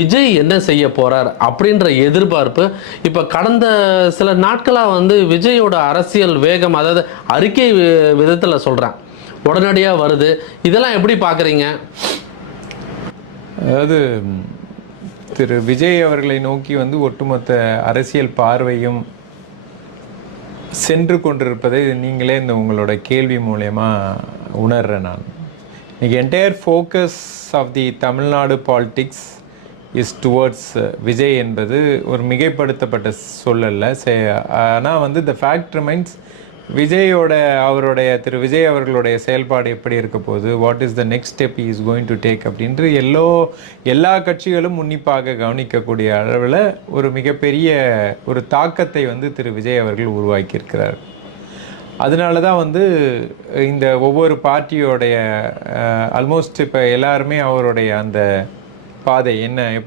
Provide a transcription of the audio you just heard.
விஜய் என்ன செய்ய போறார் அப்படின்ற எதிர்பார்ப்பு இப்ப கடந்த சில நாட்களா விஜயோட அரசியல் வேகம், அதாவது அறிக்கை விதத்துல சொல்றேன், உடனடியா வருது. இதெல்லாம் எப்படி பாக்குறீங்க? அதாவது திரு விஜய் அவர்களை நோக்கி ஒட்டுமொத்த அரசியல் பார்வையும் சென்று கொண்டிருப்பதை நீங்களே இந்த உங்களோட கேள்வி மூலயமா உணர்றேன். நான் இன்னைக்கு entire focus of the Tamil Nadu politics is towards Vijay என்பது ஒரு மிகைப்படுத்தப்பட்ட சொல்லல்ல. ஆனால் the fact remains Thiru Vijay அவர்களுடைய செயல்பாடு எப்படி இருக்க போகுது, what is the next step is going to take அப்படின்று எல்லா கட்சிகளும் உன்னிப்பாக கவனிக்கக்கூடிய அளவில் ஒரு மிகப்பெரிய ஒரு தாக்கத்தை திரு விஜய் அவர்கள் உருவாக்கியிருக்கிறார். அதனால தான் இந்த ஒவ்வொரு பார்ட்டியோடைய ஆல்மோஸ்ட் இப்போ எல்லாருமே அவருடைய அந்த பாதை என்ன எப்படி